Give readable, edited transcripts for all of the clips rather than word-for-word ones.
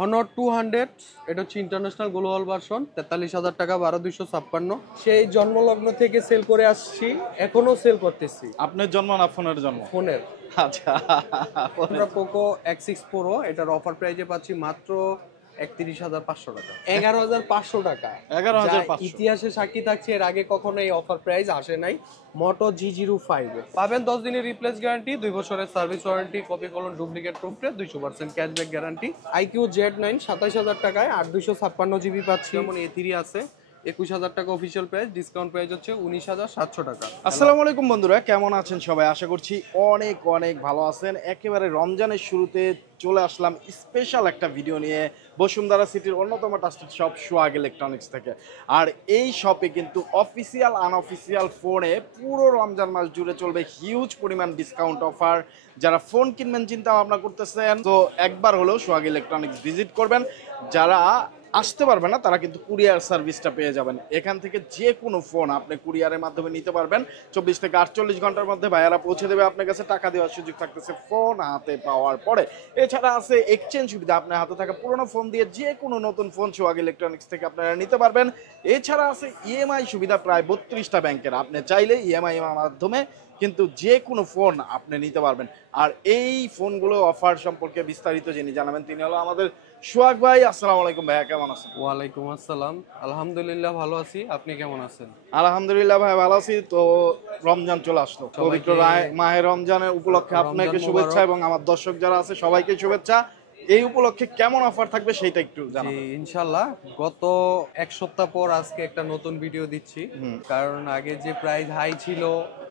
Honor 200 এটা হচ্ছে international global version 43,000 টাকা 12,256 সেই জন্মলগ্ন থেকে সেল করে আসছি এখনো সেল করতেছি আপনার জন্ম না ফোনের জন্ম? ফোনের আচ্ছা আমরা পোকো X6 Pro এটার অফার প্রাইজে পাচ্ছি মাত্র 31,500 টাকা 11,500 টাকা 11,500 ইতিহাসে সাক্ষী থাকছে এর আগে কখনো এই অফার প্রাইস আসে নাই মোটো G05 পাবেন 10 দিনের রিপ্লেস গ্যারান্টি 2 বছরের সার্ভিস ওয়ারেন্টি কপি কলম ডুপ্লিকেট প্রুফে 200% ক্যাশব্যাক গ্যারান্টি IQ Z9 27,000 টাকায় 8 জিবি পাচ্ছি যেমন A3 আছে 21,000 টাকা অফিসিয়াল প্রাইস ডিসকাউন্ট প্রাইস হচ্ছে 19,700 টাকা। আসসালামু আলাইকুম বন্ধুরা, কেমন আছেন সবাই? আশা করছি অনেক অনেক ভালো আছেন। একেবারে রমজানের শুরুতে চলে আসলাম স্পেশাল একটা ভিডিও নিয়ে বসুন্ধরা সিটির অন্যতম ট্রাস্টেড শপ সোহাগ ইলেকট্রনিক্স থেকে। আর এই শপে কিন্তু অফিসিয়াল আনঅফিসিয়াল ফোনে পুরো রমজান মাস জুড়ে চলবে হিউজ পরিমাণ ডিসকাউন্ট অফার। যারা ফোন কিনবেন চিন্তা ভাবনা করতেছেন তো একবার হলেও সোহাগ ইলেকট্রনিক্স ভিজিট করবেন। যারা আসতে পারবে না তারা কিন্তু কুরিয়ার সার্ভিসটা পেয়ে যাবেন। এখান থেকে যে কোনো ফোন আপনি কুরিয়ারের মাধ্যমে নিতে পারবেন। 24 থেকে 48 ঘন্টার মধ্যে ভাইয়ারা পৌঁছে দেবে আপনার কাছে। টাকা দেওয়ার সুযোগ থাকতেছে ফোন হাতে পাওয়ার পরে। এছাড়া আছে এক্সচেঞ্জ সুবিধা, আপনার হাতে থাকা পুরোনো ফোন দিয়ে যে কোনো নতুন ফোন সোহাগ ইলেকট্রনিক্স থেকে আপনারা নিতে পারবেন। এছাড়া আছে ইএমআই সুবিধা প্রায় 32টা ব্যাংকের। আপনি চাইলে ইএমআই এর মাধ্যমে কিন্তু যে কোনো ফোন আপনি নিতে পারবেন। আর এই ফোনগুলো অফার সম্পর্কে বিস্তারিত যিনি জানাবেন তিনি হলো আমাদের সোহাগ ভাই। আসসালামু আলাইকুম ভাইয়া, কেমন আছেন? ওয়ালাইকুম আসসালাম, আলহামদুলিল্লাহ ভালো আছি, আপনি কেমন আছেন? আলহামদুলিল্লাহ ভাই ভালো আছি। তো রমজান চলে আসলো, পবিত্র মাহে রমজানের উপলক্ষে আপনাকে শুভেচ্ছা এবং আমার দর্শক যারা আছে সবাইকে শুভেচ্ছা। এই উপলক্ষে কেমন অফার থাকবে সেটা একটু জানাবেন। ইনশাল্লাহ গত এক সপ্তাহ পর আজকে একটা নতুন ভিডিও দিচ্ছি, কারণ আগে যে প্রাইস হাই ছিল,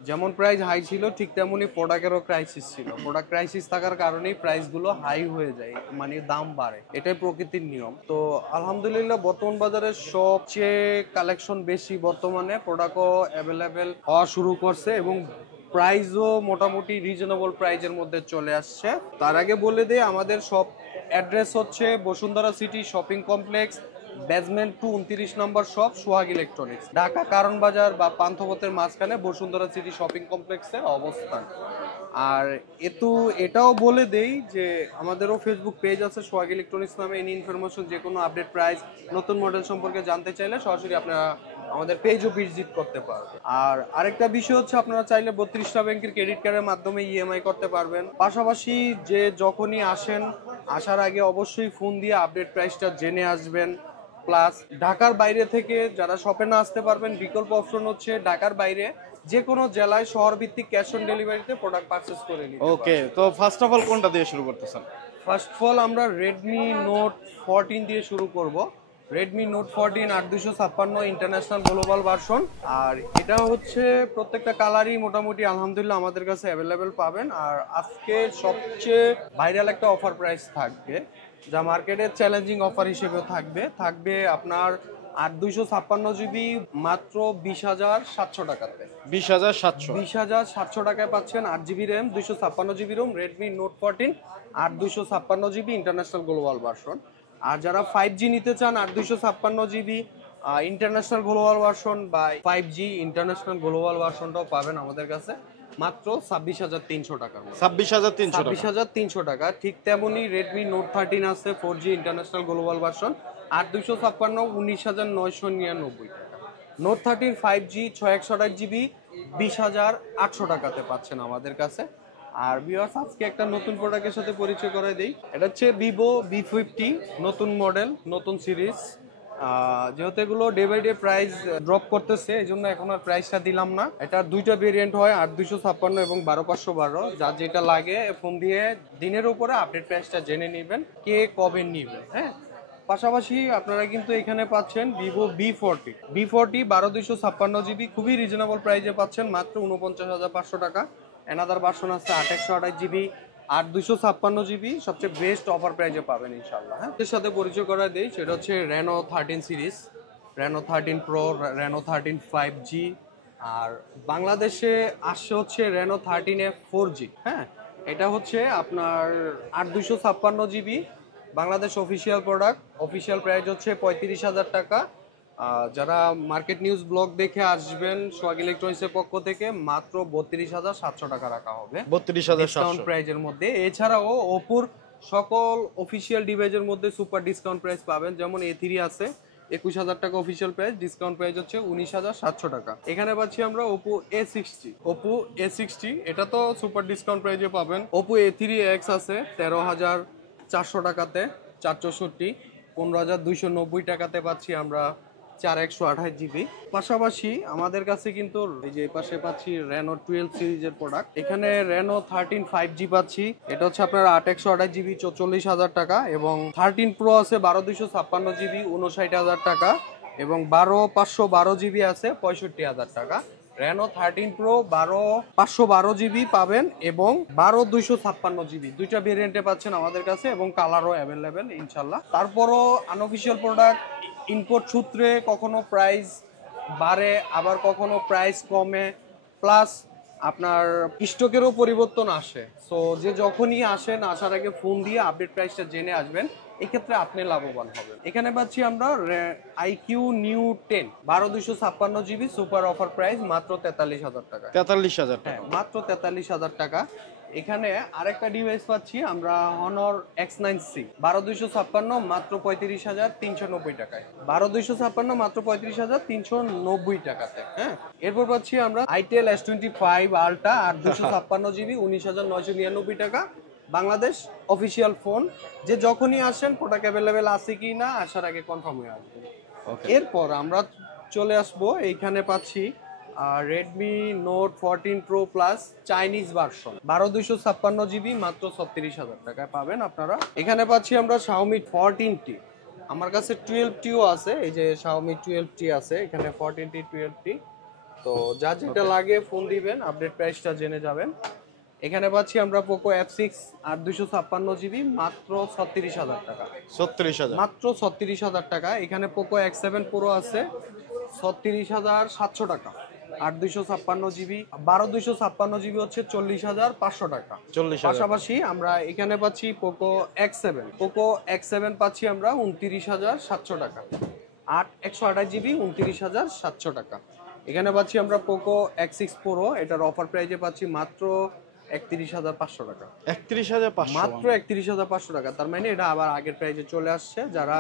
যেমন প্রাইস হাই ছিল ঠিক তেমনই প্রোডাক্টেরও ক্রাইসিস ছিল। প্রোডাক্ট ক্রাইসিস থাকার কারণেই প্রাইস গুলো হাই হয়ে যায়, মানে দাম বাড়ে, এটাই প্রকৃতির নিয়ম। তো আলহামদুলিল্লাহ বর্তমান বাজারে সবচেয়ে কালেকশন বেশি, বর্তমানে প্রোডাক্টও অ্যাভেলেবেল হওয়া শুরু করছে এবং প্রাইসও মোটামুটি রিজনেবল প্রাইজের মধ্যে চলে আসছে। তার আগে বলে দিই আমাদের সব অ্যাড্রেস হচ্ছে Bashundhara city shopping complex, basement 2 29 নম্বর শপ সোহাগ ইলেকট্রনিক্স, ঢাকা কারণ বাজার বা পান্থপথের মাঝখানে বসুন্ধরা সিটি শপিং কমপ্লেক্সের অবস্থান। আর এটাও বলে দেই যে আমাদেরও ফেসবুক পেজ আছে সোহাগ ইলেকট্রনিক্স নামে। এনি ইনফরমেশন যে কোনো আপডেট প্রাইস নতুন মডেল সম্পর্কে জানতে চাইলে সরাসরি আপনারা আমাদের পেজও ভিজিট করতে পারবেন। আর আরেকটা বিষয় হচ্ছে আপনারা চাইলে 32টা ব্যাংকের ক্রেডিট কার্ডের মাধ্যমে ইএমআই করতে পারবেন। পাশাপাশি যে যখনই আসেন আসার আগে অবশ্যই ফোন দিয়ে আপডেট প্রাইসটা জেনে আসবেন। প্লাস ঢাকার বাইরে থেকে যারা শপে না আসতে পারবেন, বিকল্প অপশন হচ্ছে ঢাকার বাইরে যে কোনো জেলায় শহর ভিত্তিক ক্যাশ অন ডেলিভারিতে প্রোডাক্ট পারচেজ করে নিতে। ওকে, তো ফার্স্ট অফ অল কোনটা দিয়ে শুরু করতেছেন? ফার্স্ট অফ অল আমরা রেডমি নোট 14 দিয়ে শুরু করব। Redmi note 14 8256 international global version. আর এটা হচ্ছে প্রত্যেকটা কালারই মোটামুটি আলহামদুলিল্লাহ আমাদের কাছে অ্যাভেলেবেল পাবেন। আর আজকে সবচেয়ে ভাইরাল একটা অফার প্রাইস থাকবে, যা মার্কেটের চ্যালেঞ্জিং অফার হিসেবেও থাকবে আপনার 8256 জিবি মাত্র 20,700 টাকাতে। 20,700 টাকায় পাচ্ছেন 8 GB RAM 256 GB ROM Redmi note 14 8256 GB international global version. আর যারা 5G নিতে চান 8256 জিবি ইন্টারন্যাশনাল গ্লোবাল ভার্সন বা 5G ইন্টারন্যাশনাল গ্লোবাল ভার্সনটাও পাবেন আমাদের কাছে মাত্র 26,300 টাকা। 26,300 টাকা। ঠিক তেমনি রেডমি নোট 13 আছে 4G ইন্টারন্যাশনাল গ্লোবাল ভার্সন 8256 19,999 টাকা। নোট 13 5G 628 জিবি 20,800 টাকাতে পাচ্ছেন আমাদের কাছে। আর ভিউয়ার্স আজকে একটা নতুন প্রোডাক্টের সাথে পরিচয় করাই দেই, এটা হচ্ছে ভিভো V50 নতুন মডেল নতুন সিরিজ। যেহেতু এগুলো day by day price drop করতেছে এই জন্য এখন আর প্রাইসটা দিলাম না। এটা দুইটা ভেরিয়েন্ট হয় 8256 এবং 12512, যার যেটা লাগে ফোন দিয়ে দিনের উপরে আপডেট প্রাইসটা জেনে নেবেন কে কবে নেবেন। হ্যাঁ, পাশাপাশি আপনারা কিন্তু এখানে পাচ্ছেন ভিভো V40 12256 জিবি খুবই রিজনেবল প্রাইসে পাচ্ছেন মাত্র 49,500 টাকা। অ্যানাদার ভার্সন আছে 828 জিবি 8256 জিবি, সবচেয়ে বেস্ট অফার প্রাইসে পাবেন ইনশাল্লাহ। হ্যাঁ, এর সাথে পরিচয় করা দেই, সেটা হচ্ছে Reno 13 series, Reno 13 pro, Reno 13 5G। আর বাংলাদেশে আসছে হচ্ছে রেনো 13F 4G। হ্যাঁ, এটা হচ্ছে আপনার 8256 GB Bangladesh official product, official price হচ্ছে 35,000 টাকা। যারা মার্কেট নিউজ ব্লগ দেখে আসবেন সোহাগ ইলেকট্রনিক্সের পক্ষ থেকে মাত্র 32,700 টাকা রাখা হবে 32,700 ডিসকাউন্ট প্রাইজের মধ্যে। এছাড়াও ওপোর সকল অফিসিয়াল ডিভাইসের মধ্যে সুপার ডিসকাউন্ট প্রাইস পাবেন। যেমন A3 আছে 21,000 টাকা অফিসিয়াল প্রাইস, ডিসকাউন্ট প্রাইস হচ্ছে 19,700 টাকা। এখানে পাচ্ছি আমরা Oppo A60, এটা তো সুপার ডিসকাউন্ট প্রাইসে পাবেন। Oppo A3X আছে 13,400 টাকাতে 464, 15,290 টাকাতে পাচ্ছি আমরা 4128 GB। পাশাপাশি আমাদের কাছে কিন্তু এই যে পাশে পাচ্ছি Reno 12 সিরিজের প্রোডাক্ট। এখানে Reno 13 5G পাচ্ছি, এটা হচ্ছে আপনার 8128 GB 44,000 টাকা, এবং 13 Pro আছে 12,256 GB 59,000 টাকা, এবং 12,512 GB আছে 65,000 টাকা। Reno 13 Pro 12,512 GB পাবেন এবং 12,256 GB, দুইটা ভেরিয়েন্টে পাচ্ছেন আমাদের কাছে, এবং কালারও অ্যাভেলেবেল ইনশাল্লাহ। তারপরও আনঅফিসিয়াল প্রোডাক্ট ইম্পোর্ট সূত্রে কখনো প্রাইস বাড়ে, আবার কখনো প্রাইস কমে, প্লাস আপনার স্টকেরও পরিবর্তন আসে। সো যে যখনই আসেন, আসার আগে ফোন দিয়ে আপডেট প্রাইসটা জেনে আসবেন, এক্ষেত্রে আপনি লাভবান হবেন। এখানে পাচ্ছি আমরা IQ New 10 12,256 GB super offer price মাত্র 43,000 টাকা। 43,000 হ্যাঁ, টাকা। মাত্র 43,000 টাকা। এখানে আরেকটা ডিভাইস পাচ্ছি আমরা Honor X9C 12,256 মাত্র 35,390 টাকায়, 12,256 মাত্র 35,390 টাকাতে। হ্যাঁ, এরপর পাচ্ছি আমরা Itel S25 Ultra 8,256 GB 19,999 টাকা, বাংলাদেশ অফিসিয়াল ফোন। যে যখনই আসেন প্রোডাক্ট অ্যাভেলেবেল আছে কি না আসার আগে কনফার্ম হয়ে আসবেন। এরপর আমরা চলে আসবো, এইখানে পাচ্ছি Redmi Note 14 Pro Plus Chinese version 12,256 GB মাত্র 36,000 টাকায় পাবেন আপনারা। এখানে পাচ্ছি আমরা Xiaomi 14T, আমার কাছে 12Tও আছে, এই যে Xiaomi 12T আছে এখানে, 14T 12T। তো যা যেটা লাগে ফোন দিবেন, আপডেট প্রাইসটা জেনে যাবেন। এখানে পাচ্ছি আমরা Poco F6 8,256 GB মাত্র 36,000 টাকা, 36,000 মাত্র 36,000 টাকা। এখানে Poco X7 Pro আছে 36,700 টাকা, 8,256 GB, 12,256 GB হচ্ছে 40,500 টাকা। 40,000। পাশাপাশি আমরা এখানে পাচ্ছি Poco X7 পাচ্ছি আমরা 29,700 টাকা, 128 GB 29,700 টাকা। এখানে পাচ্ছি আমরা Poco X6 Pro, এটার অফার প্রাইজে পাচ্ছি মাত্র 31,500 টাকা, 31,500 মাত্র 31,500 টাকা। তার মানে এটা আবার আগের প্রাইজে চলে আসছে। যারা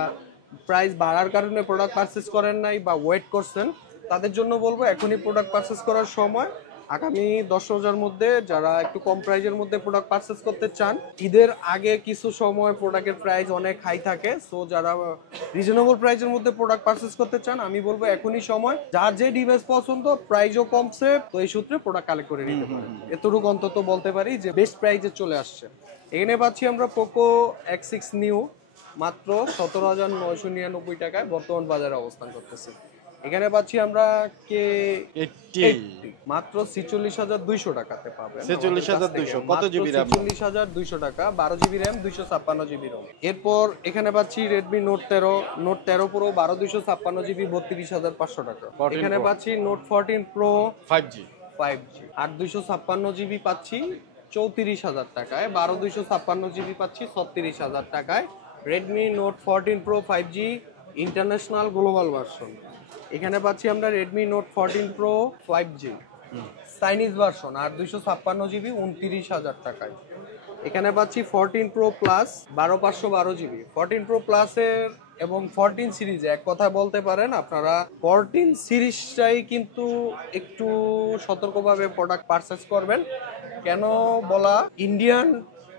প্রাইস বাড়ার কারণে প্রোডাক্ট পারচেজ করেন নাই বা ওয়েট করছেন, তাদের জন্য বলবো এখনই প্রোডাক্ট পারচেজ করার সময়। আগামী 10 রোজার মধ্যে যারা একটু কম প্রাইজের মধ্যে প্রোডাক্ট পারচেজ করতে চান, ঈদের আগে কিছু সময় প্রোডাক্টের প্রাইস অনেক হাই থাকে, সো যারা রিজনেবল প্রাইসের মধ্যে প্রোডাক্ট পারচেজ করতে চান, আমি বলবো এখনই সময়। যার যে ডিভাইস পছন্দ, প্রাইসও কমছে, তো এই সূত্রে প্রোডাক্ট কালেক্ট করে নিতে পারেন। এতটুকু অন্তত বলতে পারি যে বেস্ট প্রাইসে চলে আসছে। এখানে পাচ্ছি আমরা Poco X6 New মাত্র 17,999 টাকায় বর্তমান বাজারে অবস্থান করতেছে। এখানে পাচ্ছি আমরা K80 মাত্র 46,200 টাকাতে পাবেন। 46,200 কত জিবি RAM? 46,200 টাকা, 12 GB RAM 256 GB ROM। এরপর এখানে পাচ্ছি Redmi Note 13 Pro 12,256 GB 32,500 টাকা। এখানে পাচ্ছি Note 14 Pro 5G 8,256 GB পাচ্ছি 34,000 টাকায়, 12,256 GB পাচ্ছি 36,000 টাকায়। Redmi Note 14 Pro 5G international global version, এখানে পাচ্ছি আমরা Redmi Note 14 Pro 5G Chinese version 8,256 GB 29,000 টাকায়। এখানে পাচ্ছি 14 Pro Plus 12,512 GB। 14 Pro Plus এর এবং 14 সিরিজে এক কথা বলতে পারেন আপনারা 14 সিরিজটাই কিন্তু একটু সতর্কভাবে প্রোডাক্ট পারচেজ করবেন। কেন বলা, ইন্ডিয়ান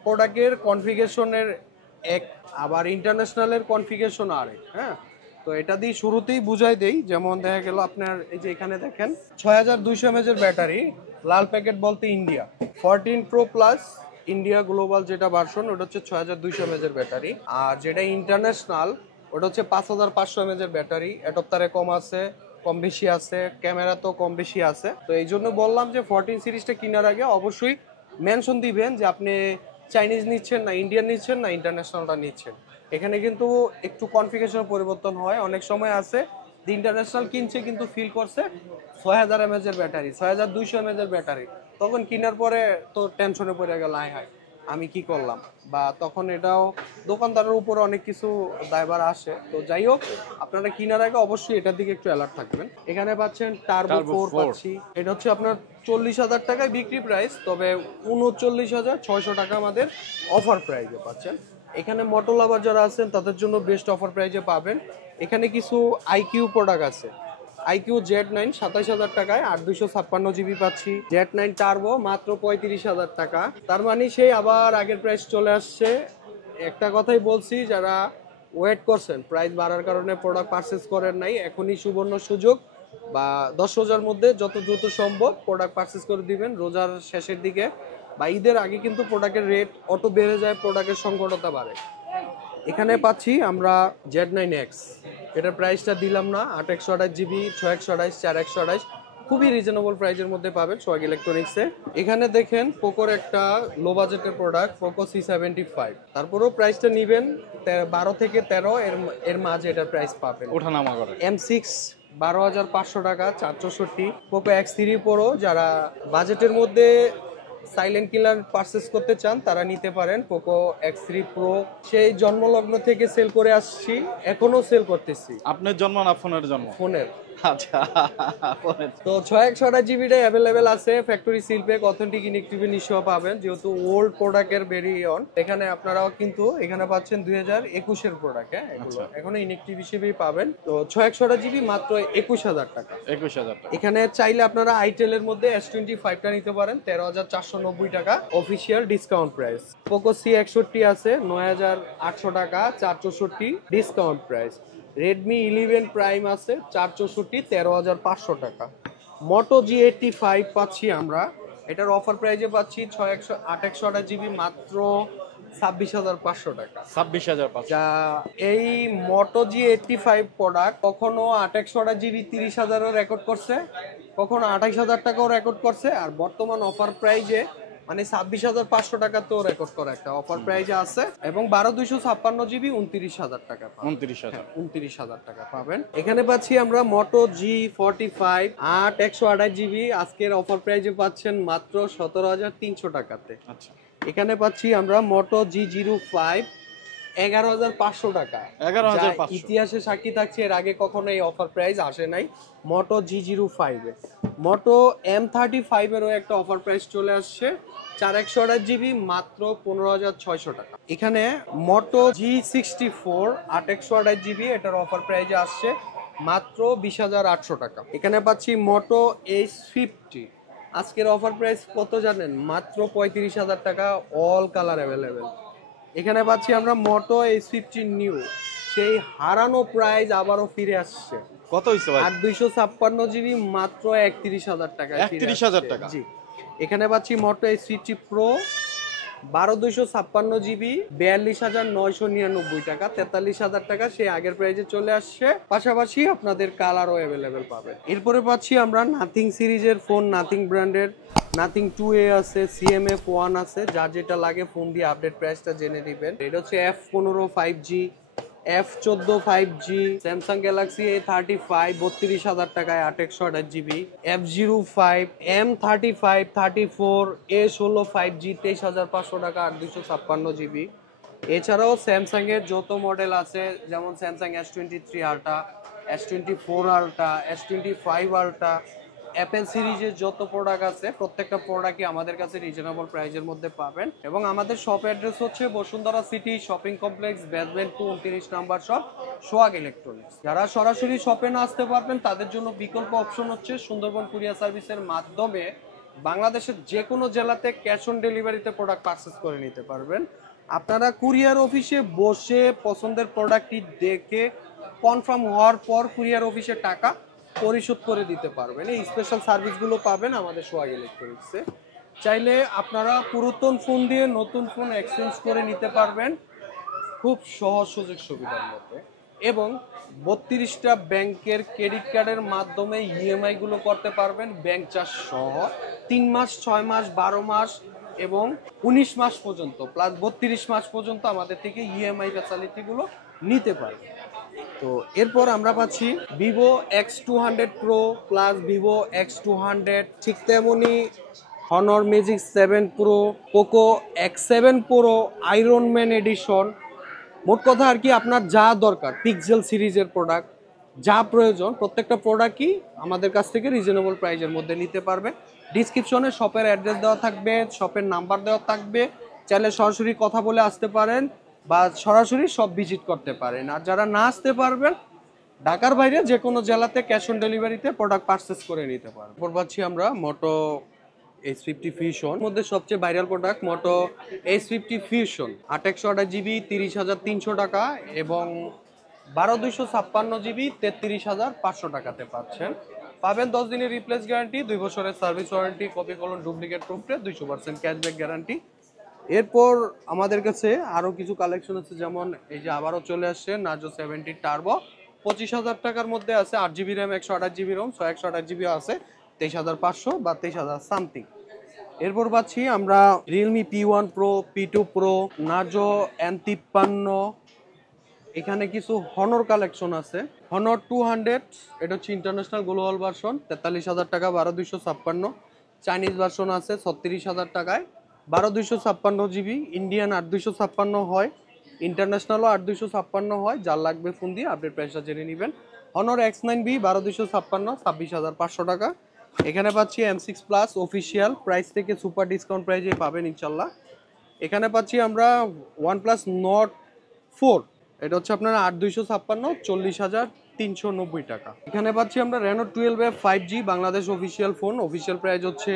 প্রোডাক্টের কনফিগারেশনের এক, আবার ইন্টারন্যাশনালের কনফিগারেশন আরেক। হ্যাঁ, তো এটা দিয়ে শুরুতেই বুঝাই দেই। যেমন দেখা গেল আপনার এই যে এখানে দেখেন 6,200 mAh এর ব্যাটারি, লাল প্যাকেট বলতে India. 14 Pro Plus India global যেটা ভার্সন, ওটা হচ্ছে 6,200 mAh এর ব্যাটারি, আর যেটা ইন্টারন্যাশনাল ওটা হচ্ছে 5,500 mAh এর ব্যাটারি। অ্যাডপ্টারে কম আছে, কম বেশি আছে, ক্যামেরা তো কম বেশি আছে। তো এই জন্য বললাম যে 14 সিরিজটা কেনার আগে অবশ্যই মেনশন দিবেন যে আপনি চাইনিজ নিচ্ছেন না ইন্ডিয়ান নিচ্ছেন না ইন্টারন্যাশনালটা নিচ্ছেন। এখানে কিন্তু একটু কনফিগারেশন পরিবর্তন হয়, অনেক সময় আছে ইন্টারন্যাশনাল কিনছে কিন্তু ফিল করছে 6,000 mAh এর ব্যাটারি, 6,200 mAh এর ব্যাটারি, তখন কেনার পরে তো টেনশনে পড়ে গেল, হায় হায় আমি কি করলাম, বা তখন এটাও দোকানদারের উপরে অনেক কিছু দায়ভার আসে। তো যাই হোক, আপনারা কেনার আগে অবশ্যই এটার দিকে একটু অ্যালার্ট থাকবেন। এখানে পাচ্ছেন টার্বো 4 পাচ্ছি, এটা হচ্ছে আপনার 40,000 টাকায় বিক্রি প্রাইস, তবে 39,600 টাকা আমাদের অফার প্রাইসে পাচ্ছেন। এখানে মোটো লাভার যারা আছেন তাদের জন্য বেস্ট অফার প্রাইজে পাবেন। এখানে কিছু আইকিউ প্রোডাক্ট আছে। আইকিউ Z9 27,000 টাকায়, আর 256 GB পাচ্ছি। Z9 টার্বো মাত্র 35,000 টাকা। তার মানে সেই আবার আগের প্রাইস চলে আসছে। একটা কথাই বলছি, যারা ওয়েট করছেন প্রাইস বাড়ার কারণে প্রোডাক্ট পারচেস করেন নাই, এখনই সুবর্ণ সুযোগ। বা 10 রোজার মধ্যে যত দ্রুত সম্ভব প্রোডাক্ট পারচেস করে দিবেন। রোজার শেষের দিকে বা ঈদের আগে কিন্তু প্রোডাক্টের রেট অটো বেড়ে যায়, প্রোডাক্টের সংকটতা বাড়ে। এখানে পাচ্ছি আমরা Z9X, এটার প্রাইসটা দিলাম না, 8/128 GB, 6/128, 4/128, খুবই রিজনেবল প্রাইসের মধ্যে পাবেন সোহাগ ইলেকট্রনিক্সে। এখানে দেখেন পোকোর একটা লো বাজেটের প্রোডাক্ট পোকো C75, তারপরেও প্রাইসটা নিবেন 12 থেকে 13 এর মাঝে এটার প্রাইস পাবেন। ওঠানামা করে। M6 12,500 টাকা, 464। পোকো X3 Pro, যারা বাজেটের মধ্যে সাইলেন্ট কিলার পারচেস করতে চান তারা নিতে পারেন পোকো X3 Pro। সেই জন্মলগ্ন থেকে সেল করে আসছি, এখনো সেল করতেছি। আপনার জন্ম না ফোনের জন্ম? ফোনের। আচ্ছা, তো 6/128 GB অ্যাভেলেবেল আছে, ফ্যাক্টরি সিলপ্যাক অথেন্টিক ইনেকটিভি নিশ্চয় পাবেন, যেহেতু ওল্ড প্রোডাক্টের ভেরিয়ন। এখানে আপনারাও কিন্তু এখানে পাচ্ছেন 2021 এর প্রোডাক্ট। হ্যাঁ, এগুলো এখনো ইনেকটিভ হিসেবেই পাবেন। তো 6/128 GB মাত্র 21,000 টাকা। 21,000 টাকা। এখানে চাইলে আপনারা আইটেলের মধ্যে S25টা নিতে পারেন 13,490 টাকা, official discount price. Poco C61 আছে 9,800 টাকা, 464 ডিসকাউন্ট প্রাইস। রেডমি 11 প্রাইম আছে 464, 13,500 টাকা। মোটো G85 পাচ্ছি আমরা, এটার অফার প্রাইজে পাচ্ছি 8/128 GB মাত্র 26,500 টাকা। 26,500। যা এই মোটো G85 প্রোডাক্ট কখনো 8/128 GB 30,000-ও রেকর্ড করছে, কখনো 28,000 টাকাও রেকর্ড করছে, আর বর্তমান অফার প্রাইজে মানে 26,500 টাকা তো রেকর্ড করা একটা অফার প্রাইজে আছে। এবং 12/256 GB 29,000 টাকা, 29,000 টাকা পাবেন। এখানে পাচ্ছি আমরা মোটো G45 8/128 GB, আজকের অফার প্রাইজে পাচ্ছেন মাত্র 17,300 টাকাতে। আচ্ছা, এখানে পাচ্ছি আমরা মোটো G05 11,500 টাকা। 11,500। ইতিহাসে সাক্ষী থাকছে, এর আগে কখনো এই অফার প্রাইস আসে নাই মোটো G05 এ। মোটো M35 এরও একটা অফার প্রাইস চলে আসছে 4/128 GB মাত্র 15,600 টাকা। এখানে মোটো G64 8/128 GB, এটার অফার প্রাইজে আসছে মাত্র 20,800 টাকা। এখানে পাচ্ছি মোটো H50, আজকের অফার প্রাইস কত জানেন? মাত্র 35,000 টাকা, অল কালার অ্যাভেলেবেল। এখানে পাচ্ছি আমরা মোটো H50 নিউ, সেই হারানো প্রাইস আবারও ফিরে আসছে। কত হইছে ভাই? 8/256 GB মাত্র 31,000 টাকা। 31,000 টাকা। জি। এখানে পাচ্ছি মোটো H50 Pro 12/256 GB 42,999 টাকা, 43,000 টাকা সেই আগের প্রাইজে চলে আসছে। পাশাপাশি আপনাদের কালারও অ্যাভেলেবেল পাবেন। এরপরে পাচ্ছি আমরা নাথিং সিরিজের ফোন, নাথিং ব্র্যান্ডের নাথিং 2A আছে, CMF1 আছে, যার যেটা লাগে ফোন দিয়ে আপডেট প্রাইসটা জেনে দিবেন। এটা হচ্ছে F15 5G, F14 5G, Samsung Galaxy A35 32,000 টাকায় 8/128 GB, F05 M35 34 A16 5G 23,500 টাকা 8/256 GB। এছাড়াও স্যামসাং এর যত মডেল আছে, যেমন Samsung S23 ultra, S24 ultra, S25 ultra, Apple সিরিজের যত প্রোডাক্ট আছে প্রত্যেকটা প্রোডাক্টই আমাদের কাছে রিজনেবল প্রাইসের মধ্যে পাবেন। এবং আমাদের শপ অ্যাড্রেস হচ্ছে Bashundhara city shopping complex, basement 2, 29 number shop, Sohag electronics. যারা সরাসরি শপে না আসতে পারবেন তাদের জন্য বিকল্প অপশন হচ্ছে সুন্দরবন কুরিয়ার সার্ভিসের মাধ্যমে বাংলাদেশের যে কোনো জেলাতে ক্যাশ অন ডেলিভারিতে প্রোডাক্ট পারচেস করে নিতে পারবেন। আপনারা কুরিয়ার অফিসে বসে পছন্দের প্রোডাক্টটি দেখে কনফার্ম হওয়ার পর কুরিয়ার অফিসে টাকা পরিশোধ করে দিতে পারবেন। এই স্পেশাল সার্ভিসগুলো পাবেন আমাদের সোহাগ ইলেকট্রনিক্সে। চাইলে আপনারা পুরাতন ফোন দিয়ে নতুন ফোন এক্সচেঞ্জ করে নিতে পারবেন খুব সহজ সুযোগ সুবিধার মধ্যে। এবং 32টা ব্যাংকের ক্রেডিট কার্ডের মাধ্যমে ইএমআই গুলো করতে পারবেন ব্যাংক চার্জ সহ। 3 মাস, 6 মাস, 12 মাস এবং 19 মাস পর্যন্ত, প্লাস 32 মাস পর্যন্ত আমাদের থেকে ইএমআই ফ্যাসিলিটি গুলো নিতে পারবেন। তো এরপর আমরা পাচ্ছি Vivo X200 Pro plus Vivo X200, ঠিক তেমনি Honor magic 7 Pro, Poco X7 Pro iron man edition. মোট কথা আর কি, আপনার যা দরকার পিক্সেল সিরিজের প্রোডাক্ট, যা প্রয়োজন প্রত্যেকটা প্রোডাক্টই আমাদের কাছ থেকে রিজনেবল প্রাইসের মধ্যে নিতে পারবে। ডিসক্রিপশনে শপের অ্যাড্রেস দেওয়া থাকবে, শপের নাম্বার দেওয়া থাকবে, চাইলে সরাসরি কথা বলে আসতে পারেন। বা সরাসরি সব ভিজিট করতে পারেন। আর যারা না আসতে পারবেন, ঢাকার বাইরে যে কোনো জেলাতে ক্যাশ অন ডেলিভারিতে প্রোডাক্ট পারচেস করে নিতে পারবেন। এরপর পাচ্ছি আমরা মোটো H50 ফিউশন, মধ্যে সবচেয়ে ভাইরাল প্রোডাক্ট মোটো H50 ফিউশন, 828GB 30,300 টাকা এবং 12/256 GB 33,500 টাকাতে পাচ্ছেন। পাবেন 10 দিনের রিপ্লেস গ্যারান্টি, 2 বছরের সার্ভিস ওয়ারেন্টি, কপি কলম ডুপ্লিকেট প্রুফে 200% ক্যাশব্যাক গ্যারান্টি। এরপর আমাদের কাছে আরো কিছু কালেকশন আছে, যেমন এই যে আবারও চলে আসছে নার্জো 70 টার্বো, 25,000 টাকার মধ্যে আছে। 8GB RAM, 128GB Rome, 128GB আছে 23,500 বা 23,000 সামথিং। এরপর পাচ্ছি আমরা Realme P1 Pro, P2 Pro, Narzo N53। এখানে কিছু হনর কালেকশন আছে, হনর 200, এটা হচ্ছে ইন্টারন্যাশনাল গ্লোবাল ভার্সন, 43,000 টাকা, 12/256। চাইনিজ ভার্সন আছে 36,000 টাকায়, 12/256 GB। ইন্ডিয়ান 8/256 হয়, ইন্টারন্যাশনালও 8/256 হয়। যার লাগবে ফোন দিয়ে আপডেট প্রাইসটা জেনে নেবেন। হনর X9B 12/256, 26,500 টাকা। এখানে পাচ্ছি M6 প্লাস অফিসিয়াল প্রাইস থেকে সুপার ডিসকাউন্ট প্রাইজে পাবেন ইনশাল্লাহ। এখানে পাচ্ছি আমরা OnePlus Nord 4, এটা হচ্ছে আপনার 8/256, 40,390 টাকা। এখানে পাচ্ছি আমরা Reno 12F 5G Bangladesh official phone, official price হচ্ছে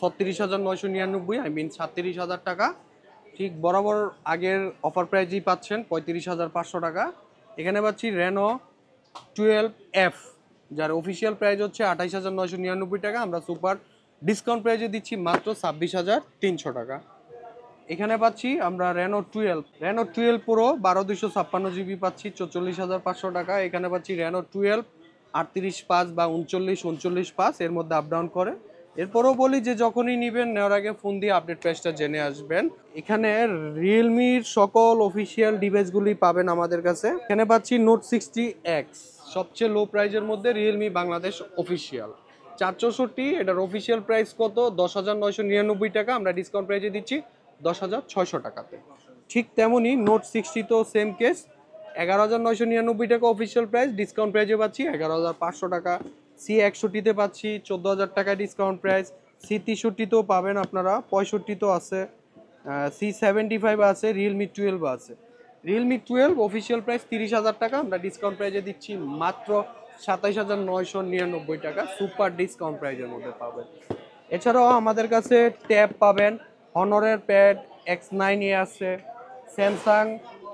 36,999, আই মিন 37,000 টাকা। ঠিক বরাবর আগের অফার প্রাইজেই পাচ্ছেন 35,500 টাকা। এখানে পাচ্ছি Reno 12F, যার অফিসিয়াল প্রাইস হচ্ছে 28,999 টাকা, আমরা সুপার ডিসকাউন্ট প্রাইজে দিচ্ছি মাত্র 26,300 টাকা। এখানে পাচ্ছি আমরা Reno 12 Pro 12/256 GB পাচ্ছি 44,500 টাকা। এখানে পাচ্ছি Reno 12 38/5 বা 39/5, এর মধ্যে আপ ডাউন করে। এরপরও বলি যে যখনই নেবেন নেওয়ার আগে ফোন দিয়ে আপডেট প্রাইসটা জেনে আসবেন। এখানে রিয়েলমির সকল অফিসিয়াল ডিভাইসগুলি পাবেন আমাদের কাছে। এখানে পাচ্ছি Note 60X, সবচেয়ে লো প্রাইজের মধ্যে রিয়েলমি বাংলাদেশ অফিসিয়াল, 464। এটার অফিসিয়াল প্রাইস কত? 10,999 টাকা, আমরা ডিসকাউন্ট প্রাইজে দিচ্ছি 10,600 টাকাতে। ঠিক তেমনই Note 60 তো সেম কেস, 11,999 টাকা অফিসিয়াল প্রাইস, ডিসকাউন্ট প্রাইজে পাচ্ছি 11,500 টাকা। C61 পাচ্ছি 14,000 টাকা ডিসকাউন্ট প্রাইস। C63 তো পাবেন আপনারা, 65 তো আছে, C75 আছে, রিয়েলমি 12 আছে। রিয়েলমি 12 অফিসিয়াল প্রাইস 30,000 টাকা, আমরা ডিসকাউন্ট প্রাইজে দিচ্ছি মাত্র 27,999 টাকা, সুপার ডিসকাউন্ট প্রাইজের মধ্যে পাবেন। এছাড়াও আমাদের কাছে ট্যাব পাবেন, হনরের প্যাড X9A আছে, স্যামসাং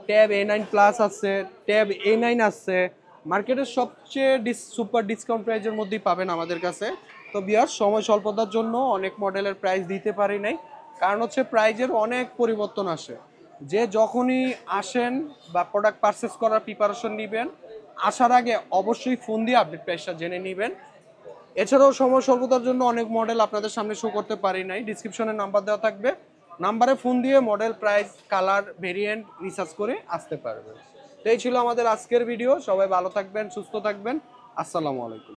ট্যাব A9 প্লাস আছে, ট্যাব A9 আছে। মার্কেটের সবচেয়ে সুপার ডিসকাউন্ট প্রাইজের মধ্যেই পাবেন আমাদের কাছে। তো বিয়ার সময় স্বল্পতার জন্য অনেক মডেলের প্রাইস দিতে পারি নাই, কারণ হচ্ছে প্রাইজের অনেক পরিবর্তন আসে। যে যখনই আসেন বা প্রোডাক্ট পারচেস করার প্রিপারেশন নেবেন, আসার আগে অবশ্যই ফোন দিয়ে আপডেট প্রাইসটা জেনে নেবেন। এছাড়াও সময় স্বল্পতার জন্য অনেক মডেল আপনাদের সামনে শো করতে পারি নাই, ডিসক্রিপশনে নাম্বার দেওয়া থাকবে, নাম্বারে ফোন দিয়ে model, price, colour, variant research করে আসতে পারবেন। তো এই ছিল আমাদের আজকের ভিডিও। সবাই ভালো থাকবেন, সুস্থ থাকবেন। আসসালামু আলাইকুম।